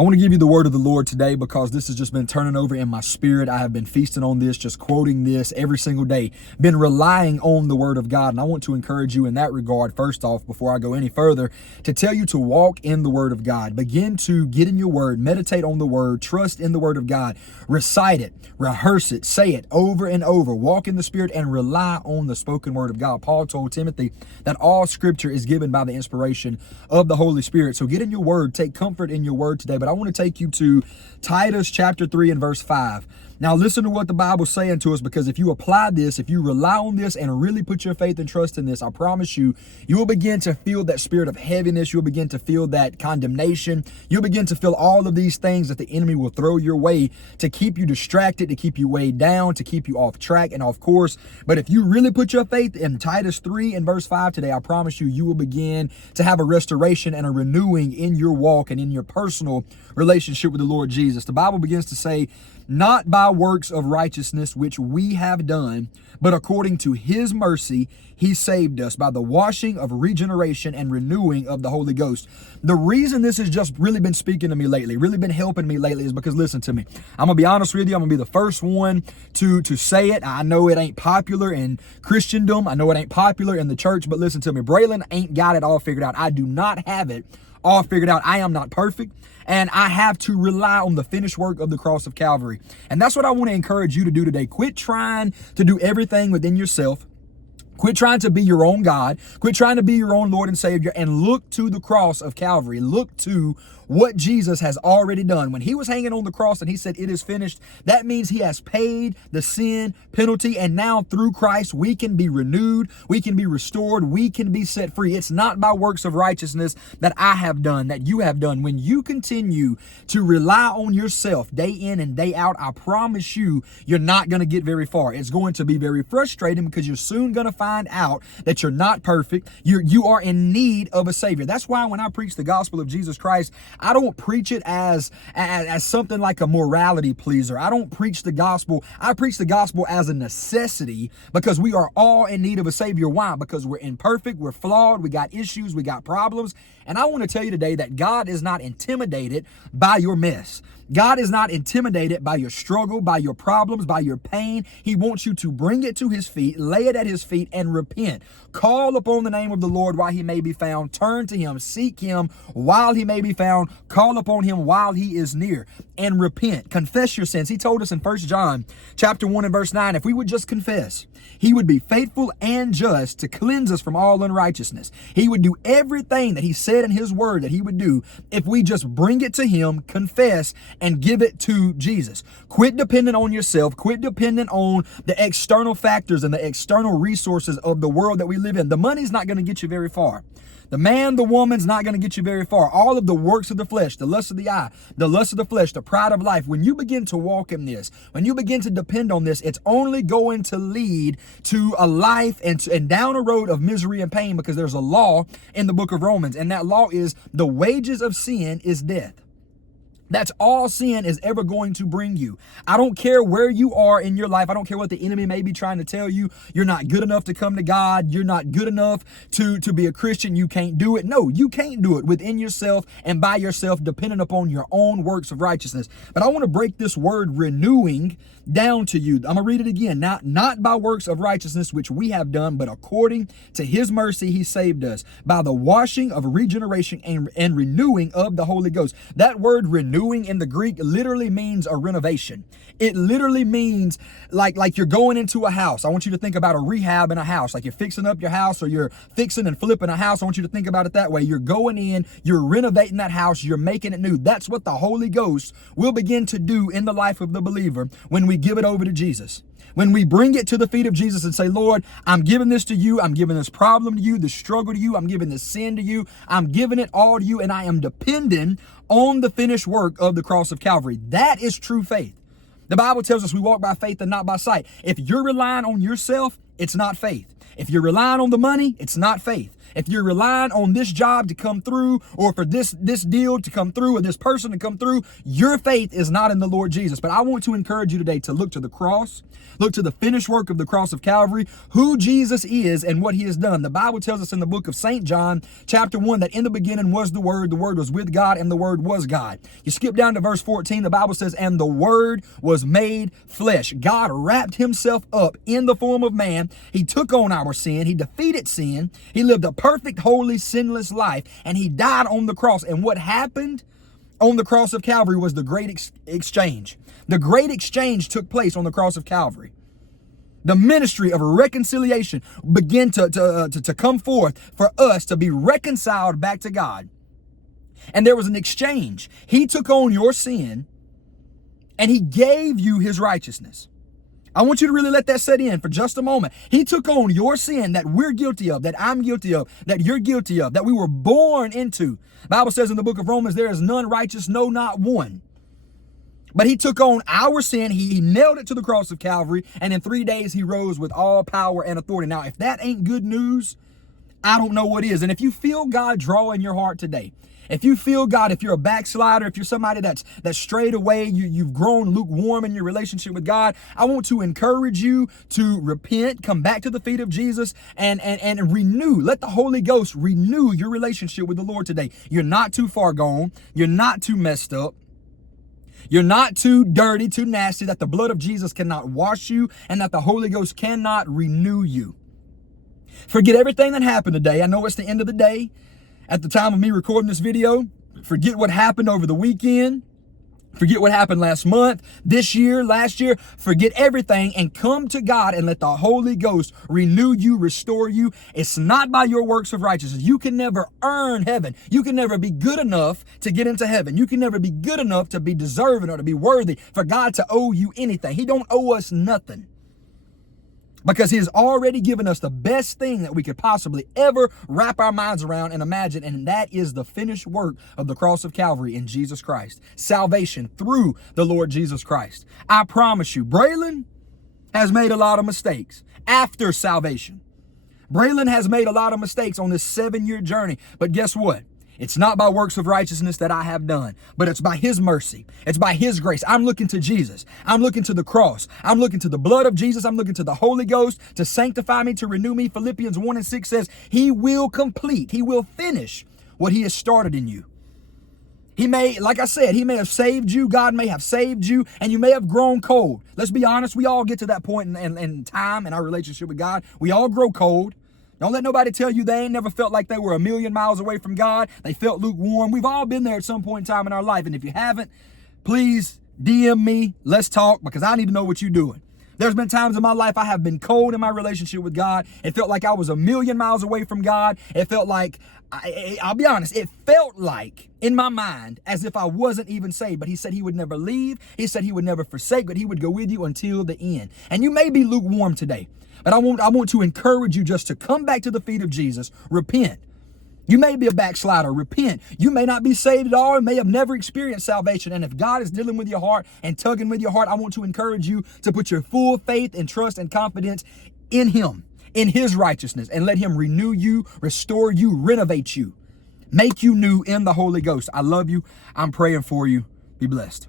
I want to give you the word of the Lord today because this has just been turning over in my spirit. I have been feasting on this, just quoting this every single day, been relying on the word of God. And I want to encourage you in that regard, first off, before I go any further, to tell you to walk in the word of God. Begin to get in your word, meditate on the word, trust in the word of God, recite it, rehearse it, say it over and over, walk in the spirit and rely on the spoken word of God. Paul told Timothy that all scripture is given by the inspiration of the Holy Spirit. So get in your word, take comfort in your word today. But I want to take you to Titus chapter 3 and verse 5. Now listen to what the Bible's saying to us, because if you apply this, if you rely on this and really put your faith and trust in this, I promise you, you will begin to feel that spirit of heaviness. You'll begin to feel that condemnation. You'll begin to feel all of these things that the enemy will throw your way to keep you distracted, to keep you weighed down, to keep you off track and off course. But if you really put your faith in Titus 3 and verse 5 today, I promise you, you will begin to have a restoration and a renewing in your walk and in your personal relationship with the Lord Jesus. The Bible begins to say, not by works of righteousness which we have done, but according to his mercy, he saved us by the washing of regeneration and renewing of the Holy Ghost. The reason this has just really been speaking to me lately, really been helping me lately, is because, listen to me, I'm going to be honest with you. I'm going to be the first one to say it. I know it ain't popular in Christendom. I know it ain't popular in the church, but listen to me. Braylon ain't got it all figured out. I do not have it all figured out. I am not perfect. And I have to rely on the finished work of the cross of Calvary. And that's what I want to encourage you to do today. Quit trying to do everything within yourself. Quit trying to be your own God. Quit trying to be your own Lord and Savior, and look to the cross of Calvary. Look to what Jesus has already done. When he was hanging on the cross and he said, "It is finished," that means he has paid the sin penalty. And now through Christ, we can be renewed. We can be restored. We can be set free. It's not by works of righteousness that I have done, that you have done. When you continue to rely on yourself day in and day out, I promise you, you're not going to get very far. It's going to be very frustrating because you're soon going to find out that you're not perfect. You are in need of a Savior. That's why when I preach the gospel of Jesus Christ, I don't preach it as something like a morality pleaser. I don't preach the gospel. I preach the gospel as a necessity, because we are all in need of a Savior. Why? Because we're imperfect, we're flawed, we got issues, we got problems. And I want to tell you today that God is not intimidated by your mess. God is not intimidated by your struggle, by your problems, by your pain. He wants you to bring it to his feet, lay it at his feet, and repent. Call upon the name of the Lord while he may be found. Turn to him, seek him while he may be found. Call upon him while he is near, and repent. Confess your sins. He told us in 1 John chapter 1 and verse 9, if we would just confess, he would be faithful and just to cleanse us from all unrighteousness. He would do everything that he said in his word that he would do if we just bring it to him, confess, and give it to Jesus. Quit depending on yourself. Quit depending on the external factors and the external resources of the world that we live in. The money's not going to get you very far. The man, the woman's not going to get you very far. All of the works of the flesh, the lust of the eye, the lust of the flesh, the pride of life, when you begin to walk in this, when you begin to depend on this, it's only going to lead to a life and down a road of misery and pain, because there's a law in the book of Romans, and that law is the wages of sin is death. That's all sin is ever going to bring you. I don't care where you are in your life. I don't care what the enemy may be trying to tell you. You're not good enough to come to God. You're not good enough to be a Christian. You can't do it. No, you can't do it within yourself and by yourself, dependent upon your own works of righteousness. But I want to break this word renewing down to you. I'm going to read it again. Not by works of righteousness which we have done, but according to his mercy he saved us by the washing of regeneration and renewing of the Holy Ghost. That word renewing in the Greek literally means a renovation. It literally means like you're going into a house. I want you to think about a rehab in a house, like you're fixing up your house or you're fixing and flipping a house. I want you to think about it that way. You're going in, you're renovating that house, you're making it new. That's what the Holy Ghost will begin to do in the life of the believer when we give it over to Jesus. When we bring it to the feet of Jesus and say, Lord, I'm giving this to you. I'm giving this problem to you, this struggle to you. I'm giving this sin to you. I'm giving it all to you. And I am dependent on the finished work of the cross of Calvary. That is true faith. The Bible tells us we walk by faith and not by sight. If you're relying on yourself, it's not faith. If you're relying on the money, it's not faith. If you're relying on this job to come through, or for this deal to come through, or this person to come through, your faith is not in the Lord Jesus. But I want to encourage you today to look to the cross, look to the finished work of the cross of Calvary, who Jesus is and what he has done. The Bible tells us in the book of St. John, chapter 1, that in the beginning was the Word was with God, and the Word was God. You skip down to verse 14, the Bible says, and the Word was made flesh. God wrapped himself up in the form of man. He took on our sin. He defeated sin. He lived a perfect, holy, sinless life, and he died on the cross. And what happened on the cross of Calvary was the great exchange. The great exchange took place on the cross of Calvary. The ministry of reconciliation began to come forth for us to be reconciled back to God. And there was an exchange. He took on your sin and he gave you his righteousness. I want you to really let that set in for just a moment. He took on your sin that we're guilty of, that I'm guilty of, that you're guilty of, that we were born into. The Bible says in the book of Romans, there is none righteous, no, not one. But he took on our sin. He nailed it to the cross of Calvary. And in 3 days, he rose with all power and authority. Now, if that ain't good news, I don't know what is. And if you feel God draw in your heart today, if you feel God, if you're a backslider, if you're somebody that's strayed away, you've grown lukewarm in your relationship with God, I want to encourage you to repent, come back to the feet of Jesus, and renew. Let the Holy Ghost renew your relationship with the Lord today. You're not too far gone. You're not too messed up. You're not too dirty, too nasty, that the blood of Jesus cannot wash you and that the Holy Ghost cannot renew you. Forget everything that happened today. I know it's the end of the day. At the time of me recording this video, forget what happened over the weekend. Forget what happened last month, this year, last year. Forget everything and come to God and let the Holy Ghost renew you, restore you. It's not by your works of righteousness. You can never earn heaven. You can never be good enough to get into heaven. You can never be good enough to be deserving or to be worthy for God to owe you anything. He don't owe us nothing, because he has already given us the best thing that we could possibly ever wrap our minds around and imagine, and that is the finished work of the cross of Calvary in Jesus Christ. Salvation through the Lord Jesus Christ. I promise you, Braylon has made a lot of mistakes after salvation. Braylon has made a lot of mistakes on this 7-year journey, but guess what? It's not by works of righteousness that I have done, but it's by his mercy. It's by his grace. I'm looking to Jesus. I'm looking to the cross. I'm looking to the blood of Jesus. I'm looking to the Holy Ghost to sanctify me, to renew me. Philippians 1:6 says he will complete, he will finish what he has started in you. He may, like I said, he may have saved you. God may have saved you, and you may have grown cold. Let's be honest. We all get to that point in time in our relationship with God. We all grow cold. Don't let nobody tell you they ain't never felt like they were a million miles away from God. They felt lukewarm. We've all been there at some point in time in our life. And if you haven't, please DM me. Let's talk, because I need to know what you're doing. There's been times in my life I have been cold in my relationship with God. It felt like I was a million miles away from God. It felt like, I'll be honest, it felt like in my mind as if I wasn't even saved. But he said he would never leave. He said he would never forsake, but he would go with you until the end. And you may be lukewarm today, but I want to encourage you just to come back to the feet of Jesus. Repent. You may be a backslider. Repent. You may not be saved at all and may have never experienced salvation. And if God is dealing with your heart and tugging with your heart, I want to encourage you to put your full faith and trust and confidence in him, in his righteousness, and let him renew you, restore you, renovate you, make you new in the Holy Ghost. I love you. I'm praying for you. Be blessed.